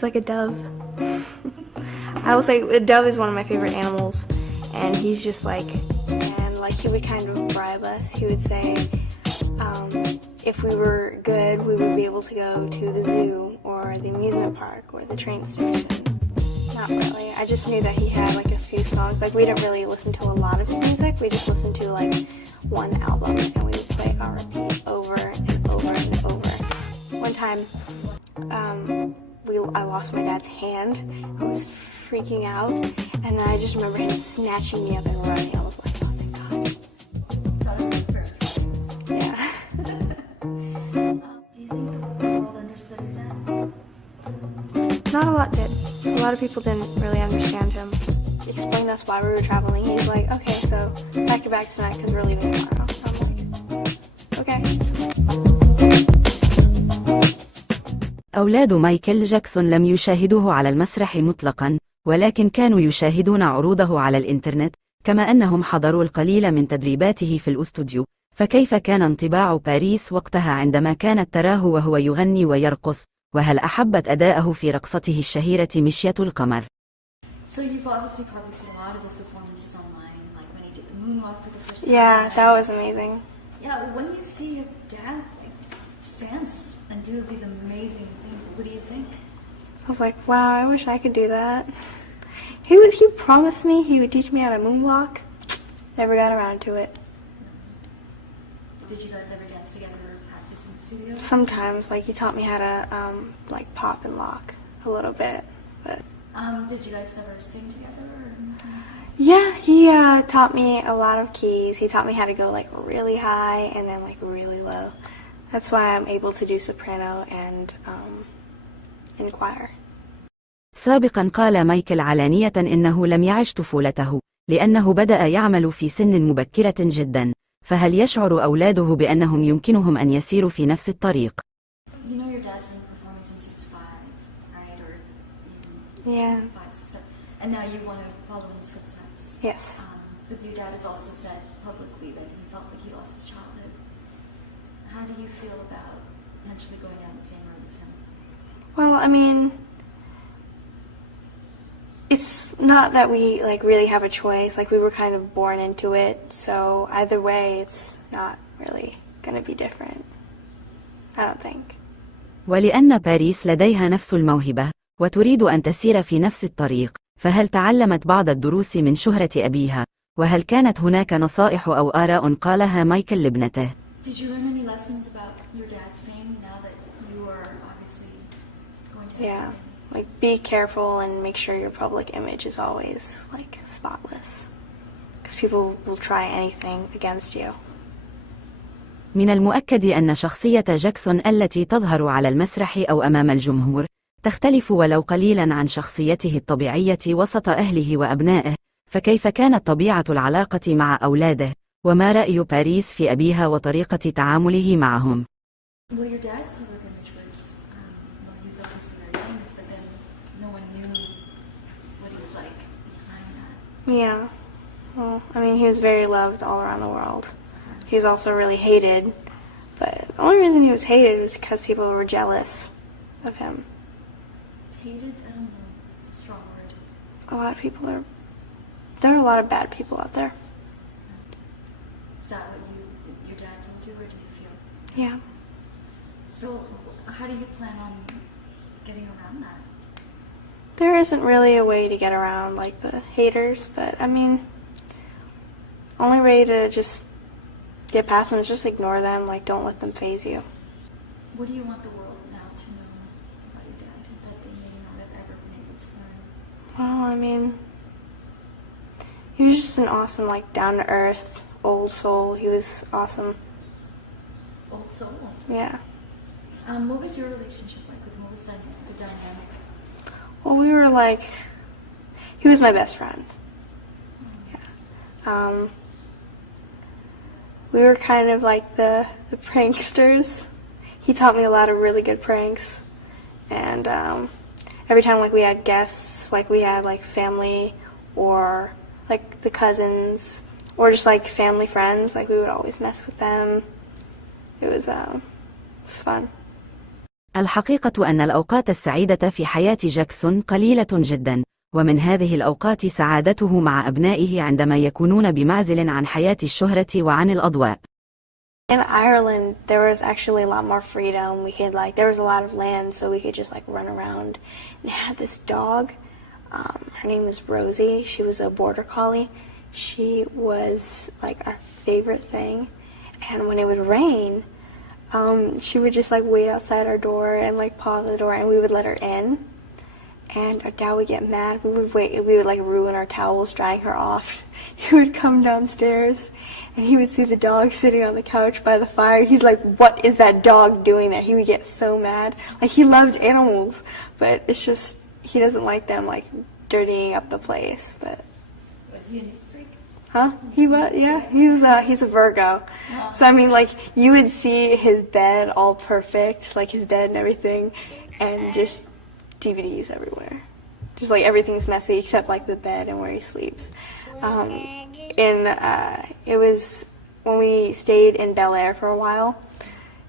He's like a dove. I will say a dove is one of my favorite animals, and he's just like, and like he would kind of bribe us. He would say, if we were good, we would be able to go to the zoo or the amusement park or the train station. Not really. I just knew that he had like a few songs. Like we didn't really listen to a lot of his music. We just listened to like one album, and we would play it on repeat over and over and over. One time, I lost my dad's hand. I was freaking out, and I just remember him snatching me up and running. I was like, oh my god. Yeah. Do you think the world understood your dad? Not a lot did. A lot of people didn't really understand him. He explained to us why we were traveling. He was like, okay, so pack your bags tonight because we're leaving tomorrow. So I'm like, okay. أولاد مايكل جاكسون لم يشاهدوه على المسرح مطلقاً، ولكن كانوا يشاهدون عروضه على الإنترنت، كما أنهم حضروا القليل من تدريباته في الأستوديو. فكيف كان انطباع باريس وقتها عندما كانت تراه وهو يغني ويرقص؟ وهل أحبت أداءه في رقصته الشهيرة مشية القمر؟ So you've obviously probably seen a lot of his performances online, like when he did the moonwalk for the first time. Yeah, that was amazing. Yeah, when you see your dad like just dance and do these amazing things, what do you think? I was like, wow, I wish I could do that. He promised me he would teach me how to moonwalk. Never got around to it. Did you guys ever dance together or practice in the studio? Sometimes, like he taught me how to like pop and lock a little bit, but Did you guys ever sing together? Or anything? yeah, he taught me a lot of keys. He taught me how to go like really high and then like really low. That's why I'm able to do soprano and in choir. سابقاً قال مايكل علانية إنه لم يعش طفولته، لأنه بدأ يعمل في سن مبكرة جداً. فهل يشعر أولاده بأنهم يمكنهم أن يسيروا في نفس الطريق؟ You know your dad's been performing since he was 5, right? Or Yeah. 5, 6, 7. And now you want to follow in his footsteps. Yes. But your dad has also said publicly that he felt like he lost his childhood. How do you feel about potentially going down the same road as him? Well, I mean, it's not that we like really have a choice. Like we were kind of born into it. So either way, it's not really going to be different. I don't think. ولأن باريس لديها نفس الموهبة، وتريد أن تسير في نفس الطريق، فهل تعلمت بعض الدروس من شهرة أبيها؟ وهل كانت هناك نصائح أو آراء قالها مايكل لابنته؟ Did you learn any lessons about your dad's fame now that you are obviously going to Yeah. Like be careful and make sure your public image is always like spotless. Because people will try anything against you. من المؤكد أن شخصية جاكسون التي تظهر على المسرح أو أمام الجمهور تختلف ولو قليلاً عن شخصيته الطبيعية وسط أهله وأبنائه. فكيف كانت طبيعة العلاقة مع أولاده؟ وما رأي باريس في أبيها وطريقة تعامله معهم؟ Well, your dad's public image was, well, he was obviously very famous, but then no one knew what he was like behind that. Yeah. Well, I mean, he was very loved all around the world. He was also really hated. But the only reason he was hated was because people were jealous of him. Hated? I don't know. It's a strong word. A lot of people are... There are a lot of bad people out there. Is that what your dad told you, or do you feel? Yeah. So how do you plan on getting around that? There isn't really a way to get around like the haters, but I mean, only way to just get past them is just ignore them, like don't let them faze you. What do you want the world now to know about your dad that they may not have ever been able to learn? Well, I mean, he was just an awesome, like down-to-earth, old soul. He was awesome. Old soul. Yeah. What was your relationship like with him? What was the dynamic? Well, we were like, he was my best friend. Yeah. We were kind of like the pranksters. He taught me a lot of really good pranks. And every time like we had guests, like we had like family or like the cousins or just like family friends, like we would always mess with them. It was fun. الحقيقة أن الأوقات السعيدة في حياة جاكسون قليلة جدا، ومن هذه الأوقات سعادته مع أبنائه عندما يكونون بمعزل عن حياة الشهرة وعن الأضواء. In Ireland, there was actually a lot more freedom. There was a lot of land, so we could just run around. And they had this dog. Her name was Rosie. She was a border collie. She was our favorite thing. And when it would rain, she would just wait outside our door and paw the door, and we would let her in. And our dad would get mad. We would ruin our towels drying her off. He would come downstairs and he would see the dog sitting on the couch by the fire. He's like, "What is that dog doing there?" He would get so mad. He loved animals, but it's just he doesn't like them dirtying up the place. But Was he a neat freak? huh? He was, yeah. He's a Virgo. Oh. So you would see his bed all perfect, his bed and everything, and just DVDs everywhere. Just everything's messy except the bed and where he sleeps. It was when we stayed in Bel Air for a while.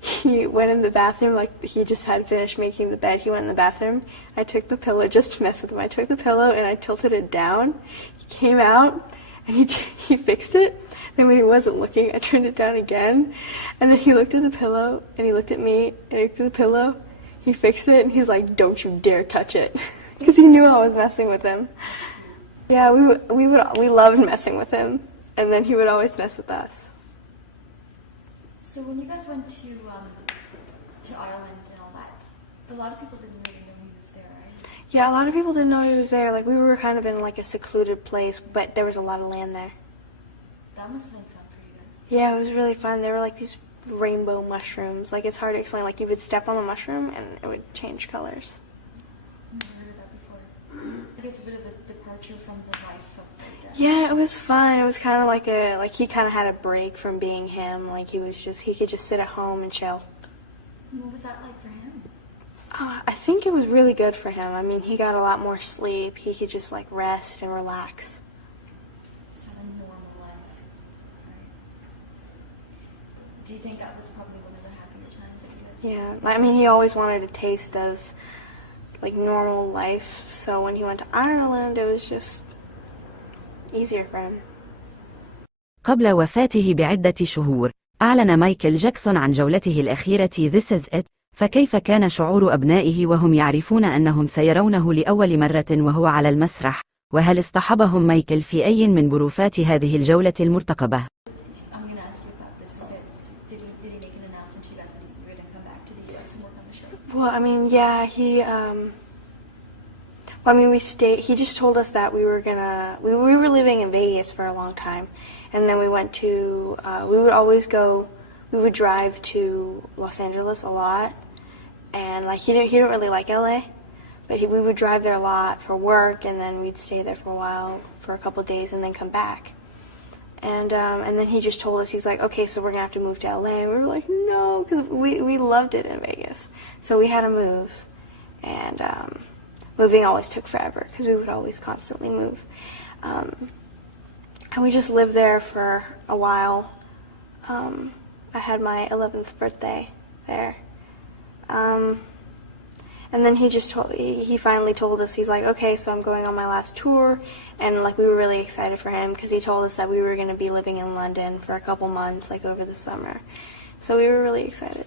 He went in the bathroom, he just had finished making the bed. He went in the bathroom. I took the pillow just to mess with him. I took the pillow and I tilted it down. He came out and he fixed it. Then when he wasn't looking, I turned it down again. And then he looked at the pillow and he looked at me and he looked at the pillow. He fixed it and he's like, "Don't you dare touch it," because he knew I was messing with him. Yeah, we loved messing with him, and then he would always mess with us. So when you guys went to Ireland and all that, a lot of people didn't really know he was there, right? Yeah, a lot of people didn't know he was there. We were kind of in a secluded place, but there was a lot of land there. That must have been fun for you guys. Yeah, it was really fun. There were these rainbow mushrooms. It's hard to explain. You would step on the mushroom and it would change colors. I've never heard of that before. I guess a bit of a departure from the life of Yeah, it was fun. It was kind of he kind of had a break from being him. He could just sit at home and chill. What was that like for him? I think it was really good for him. He got a lot more sleep. He could just rest and relax. Just have a normal life, right? Do you think that was probably one of the happier times that you guys? Yeah, he always wanted a taste of normal life. So when he went to Ireland, it was just easier for him. قبل وفاته بعدة شهور، أعلن مايكل جاكسون عن جولته الأخيرة This Is It، فكيف كان شعور أبنائه وهم يعرفون أنهم سيرونه لأول مرة وهو على المسرح؟ وهل اصطحبهم مايكل في أي من بروفات هذه الجولة المرتقبة؟ Well, yeah, we stayed. He just told us that we were living in Vegas for a long time, and then we went to. We would drive to Los Angeles a lot, and he didn't really like LA, but we would drive there a lot for work, and then we'd stay there for a while, for a couple of days, and then come back. And then he just told us, he's like, "Okay, so we're gonna have to move to LA." And we were like, "No," because we loved it in Vegas, so we had to move, and moving always took forever because we would always constantly move, and we just lived there for a while. I had my 11th birthday there, and then he finally told us, he's like, "Okay, so I'm going on my last tour," and we were really excited for him because he told us that we were going to be living in London for a couple months, over the summer, so we were really excited.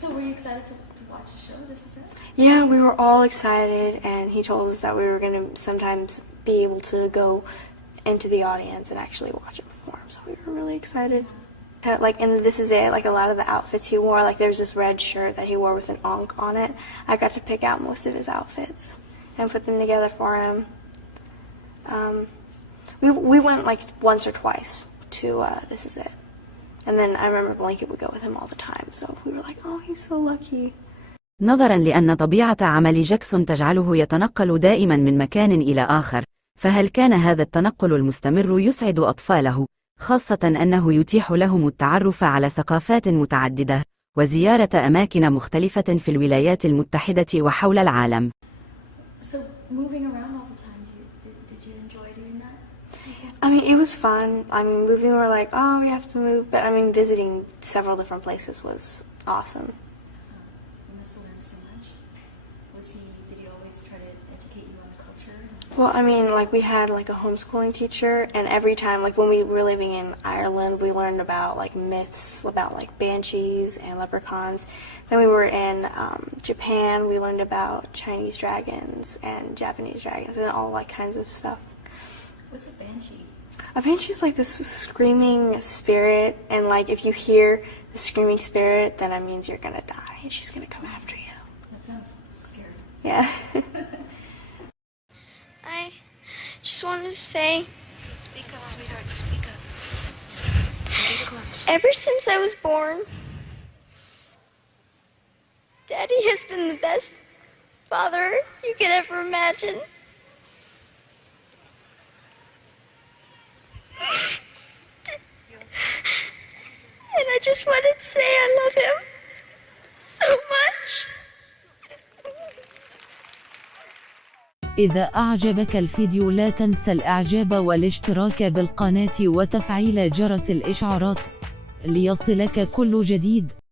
So were you excited to watch the show? This Is It? Yeah, we were all excited, and he told us that we were going to sometimes be able to go into the audience and actually watch it perform, so we were really excited. And This Is It, a lot of the outfits he wore, there's this red shirt that he wore with an ankh on it. I got to pick out most of his outfits and put them together for him. We went once or twice to This Is It. And then I remember Blanket would go with him all the time, so we were like, "Oh, he's so lucky." نظرا لأن طبيعة عمل جاكسون تجعله يتنقل دائما من مكان إلى آخر، فهل كان هذا التنقل المستمر يسعد أطفاله، خاصة أنه يتيح لهم التعرف على ثقافات متعددة وزيارة أماكن مختلفة في الولايات المتحدة وحول العالم؟ So moving around all the time, did you enjoy doing that? It was fun. Moving, we were like, "Oh, we have to move," but visiting several different places was awesome. Well, I mean, like we had like a homeschooling teacher, and every time, like when we were living in Ireland, we learned about like myths about like banshees and leprechauns. Then we were in Japan, we learned about Chinese dragons and Japanese dragons and all that kinds of stuff. What's a banshee? A banshee is like this screaming spirit, and like if you hear the screaming spirit, then it means you're gonna die, and she's gonna come after you. That sounds scary. Yeah. I just wanted to say, Speak up, sweetheart, speak up. Be close. ever since I was born, Daddy has been the best father you could ever imagine. And I just wanted to say I love him so much. إذا أعجبك الفيديو لا تنسى الإعجاب والاشتراك بالقناة وتفعيل جرس الإشعارات ليصلك كل جديد.